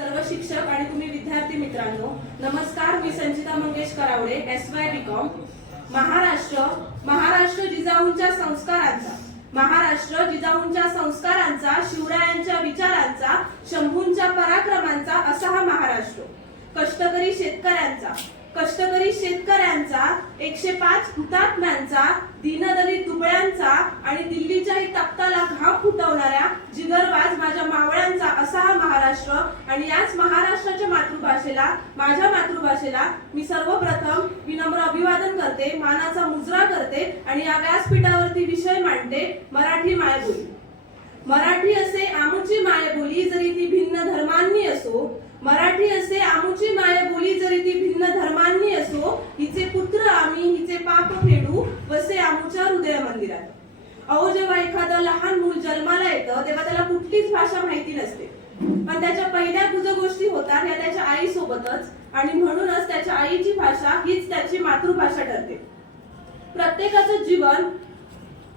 सर्व शिक्षक आणि तुम्ही विद्यार्थी मित्रांनो, नमस्कार. मी संचिता मंगेश करावडे, SY BCom. महाराष्ट्र जिजाऊंच्या संस्कारांचा, शिवरायांच्या विचारांचा, शंभूंच्या पराक्रमांचा असा हा महाराष्ट्र. कष्टकरी शेतकऱ्यांचा 105 हुतात्म्यांचा, दीनदलित दुबळ्यांचा आणि दिल्लीच्याही तख्ताला घाम फुटवणाऱ्या जिगरबाज माझ्या मावळ्यांचा असा हा महाराष्ट्र. आणि याच महाराष्ट्राच्या माझ्या मातृभाषेला मी सर्वप्रथम विनम्र अभिवादन करते, मानाचा मुजरा करते आणि या व्यासपीठावरती विषय मांडते, मराठी मायबोली. मराठी असे आमुची मायबोली जरी ती भिन्न धर्मांनी असो, मराठी असे आमुची मायबोली जरी ती भिन्न धर्मांनी असो, हिचे पुत्र आम्ही हिचे पाप फेडू वसे आमुच्या हृदय मंदिरात. अहो, जेव्हा एखादं लहान मूल जन्माला येतं तेव्हा त्याला कुठलीच भाषा माहिती नसते, पण त्याच्या पहिल्या गुजगोष्टी होतात ह्या त्याच्या आईसोबतच, आणि म्हणूनच त्याच्या आईची भाषा हीच त्याची मातृभाषा ठरते. प्रत्येकाचं जीवन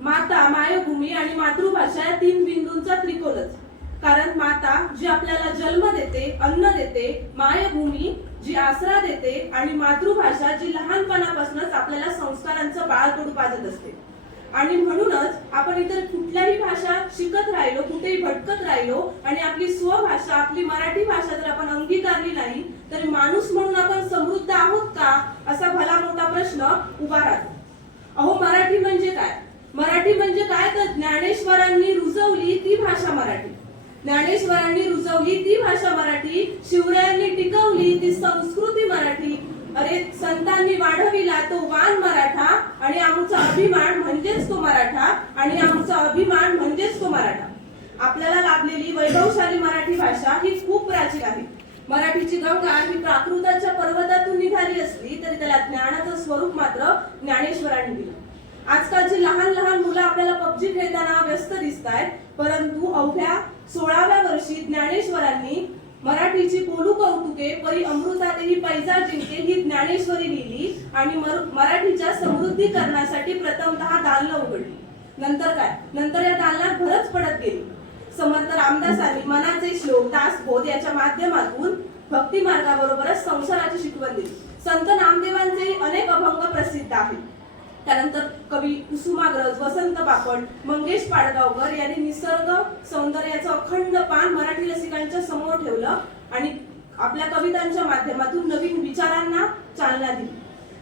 माता, मायभूमी आणि मातृभाषा या 3 बिंदूंचा त्रिकोणच. कारण माता जी आपल्याला जन्म देते, अन्न देते, मायभूमी जी आसरा देते आणि मातृभाषा जी लहानपणापासूनच आपल्याला संस्कारांचं बाळकडू पाजत असते. आणि म्हणूनच आपण इतर कुठल्याही भाषा शिकत राहिलो, कुठेही भटकत राहिलो आणि आपली स्वभाषा, आपली मराठी भाषा जर आपण अंगीकारली नाही तर माणूस म्हणून आपण समृद्ध आहोत का, असा भला मोठा प्रश्न उभा राहतो. अहो, मराठी म्हणजे काय? मराठी म्हणजे काय तर ज्ञानेश्वरांनी रुजवली ती भाषा मराठी. ज्ञानेश्वरांनी रुजवली ती भाषा मराठी, शिवरायांनी टिकवली ती संस्कृती मराठी. अरे, संतांनी वाढविला तो वान मराठा आणि आमचा अभिमान म्हणजेच तो मराठा, आणि आमचा अभिमान म्हणजेच तो मराठा. आपल्याला लाभलेली वैभवशाली मराठी भाषा ही खूप प्राचीन आहे. मराठीची गंगा ही प्राकृताच्या पर्वतातून निघाली असली तरी त्याला ज्ञानाचं स्वरूप मात्र ज्ञानेश्वरांनी दिलं. आजकालची लहान मुलं आपल्याला PUBG खेळताना व्यस्त दिसतायत, परंतु अवघ्या 16व्या वर्षी ज्ञानेश्वरांनी मराठीची बोलू कौतुके परी अमृतातही पैजा जिंके ही ज्ञानेश्वरी लिहिली आणि मराठीच्या समृद्धीकरणासाठी प्रथमतः दालनं उघडली. नंतर काय? नंतर या दालनात भरच पडत गेली. समर्थ रामदासांनी मनाचे श्लोक, दासबोध याच्या माध्यमातून भक्ती मार्गाबरोबरच संसाराची शिकवण दिली. संत नामदेवांचे अनेक अभंग प्रसिद्ध आहेत. त्यानंतर कवी कुसुमाग्रज, वसंत बापट, मंगेश पाडगावकर यांनी निसर्ग सौंदर्याचं अखंड पान मराठी रसिकांच्या समोर ठेवलं आणि आपल्या कवितांच्या माध्यमातून नवीन विचारांना चालना दिली.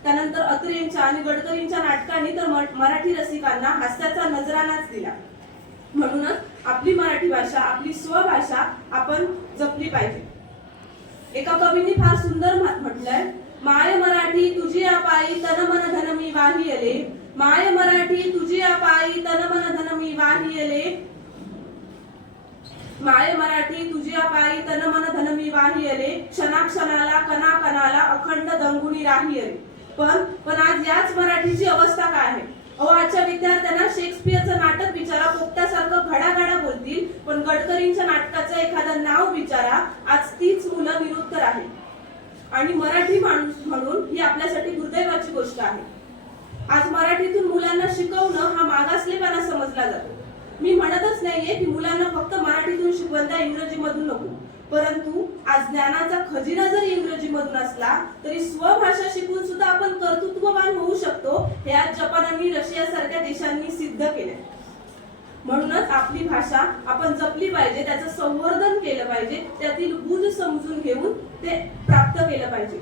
त्यानंतर अत्रेंच्या आणि गडकरींच्या नाटकांनी तर मराठी रसिकांना हास्याचा नजरानाच दिला. म्हणूनच आपली मराठी भाषा, आपली स्वभाषा आपण जपली पाहिजे. एका कवींनी फार सुंदर म्हटलंय, माय मराठी तुझी पायी तन मन धन मी वाहियले, माय मराठी तुझी पायी तन मन धन मी वाहियले, माय मराठी तुझी पायी तन मन धन मी वाहियले, क्षणाक्षणाला कणा कणाला अखंड दंगुनी राहियले. पण आज याच मराठीची अवस्था काय आहे? अहो, आजच्या विद्यार्थ्यांना शेक्सपियरचं नाटक विचारा, पोपटासारखं घडाघडा बोलतील, पण गडकरींच्या नाटकाचं एखादं नाव विचारा, आज तीच मुलं निरुत्तर आहेत. आणि मराठी माणूस म्हणून ही आपल्यासाठी दुर्दैवाची गोष्ट आहे. आज मराठीतून मुलांना शिकवणं हा मागासलेपणा समजला जातो. मी म्हणतच नाहीये की मुलांना फक्त मराठीतून शिकवण द्या, इंग्रजीमधून नको, परंतु आज ज्ञानाचा खजिना जरी इंग्रजीमधून असला तरी स्वभाषा शिकून सुद्धा आपण कर्तृत्ववान होऊ शकतो, हे आज जपान आणि रशियासारख्या देशांनी सिद्ध केले. म्हणूनच आपली भाषा आपण जपली पाहिजे, त्याचं संवर्धन केलं पाहिजे, त्यातील गुण समजून घेऊन ते प्राप्त केलं पाहिजे.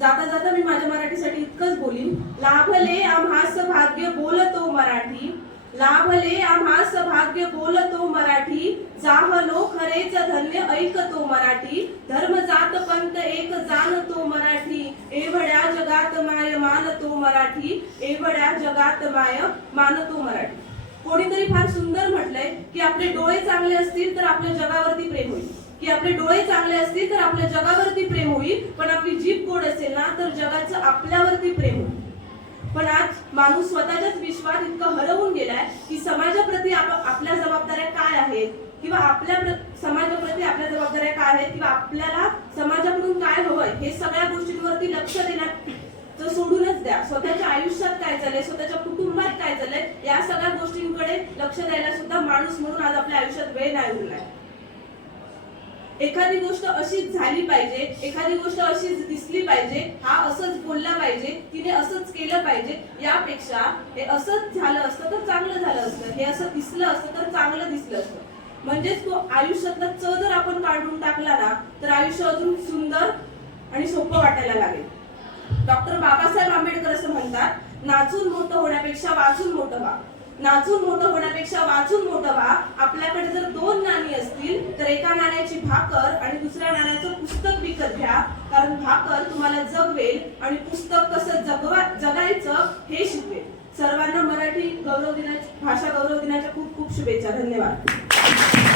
जाता जाता मी माझ्या मराठीसाठी इतकंच बोलीन. लाभले आम्हास भाग्य बोलतो मराठी, लाभले आम्हास भाग्य बोलतो मराठी, जाहलो खरेच धन्य ऐकतो मराठी, धर्म जात पंत एक जाणतो मराठी, एवढ्या जगात माय मानतो मराठी, एवढ्या जगात माय मानतो मराठी. कोणीतरी फार सुंदर म्हटलंय की आपले डोळे चांगले असतील तर आपल्या जगावरती प्रेम होईल, की आपले डोळे चांगले असतील तर आपल्या जगावरती प्रेम होईल, पण आपली जीभ गोड असेल ना तर जगाचं आपल्यावरती प्रेम होईल. पण आज माणूस स्वतःच्याच विश्वात इतकं हरवून गेलाय की समाजाप्रती आपल्या जबाबदाऱ्या काय आहेत, किंवा समाजाप्रती आपल्या जबाबदाऱ्या काय आहेत, किंवा आपल्याला समाजाकडून काय हवंय, हे सगळ्या गोष्टींवरती लक्ष देण्यात तर सोडूनच द्या. स्वतःच्या आयुष्यात काय चाललंय, स्वतःच्या कुटुंबात काय चाललंय, या सगळ्या गोष्टींकडे लक्ष द्यायला सुद्धा माणूस म्हणून आज आपल्या आयुष्यात वेळ नाही उरलाय. एखादी गोष्ट अशीच झाली पाहिजे, एखादी गोष्ट अशीच दिसली पाहिजे, हा असंच बोलला पाहिजे, तिने असंच केलं पाहिजे, यापेक्षा हे असंच झालं असतं तर चांगलं झालं असतं, हे असं दिसलं असतं तर चांगलं दिसलं असतं. म्हणजेच तो आयुष्यातला च जर आपण काढून टाकला ना तर आयुष्य अजून सुंदर आणि सोपं वाटायला लागेल. डॉक्टर बाबासाहेब आंबेडकर असं म्हणतात, नाचून मोठं होण्यापेक्षा वाचून मोठं व्हा. नाचून मोठं होण्यापेक्षा वाचून मोठं व्हा. आपल्याकडे जर 2 नाणी असतील तर एका नाण्याची भाकर आणि दुसऱ्या नाण्याचं पुस्तक विकत घ्या, कारण भाकर तुम्हाला जगवेल आणि पुस्तक कसं जगायचं हे शिकवेल. सर्वांना मराठी गौरव दिनाच्या, भाषा गौरव दिनाच्या खूप खूप शुभेच्छा. धन्यवाद.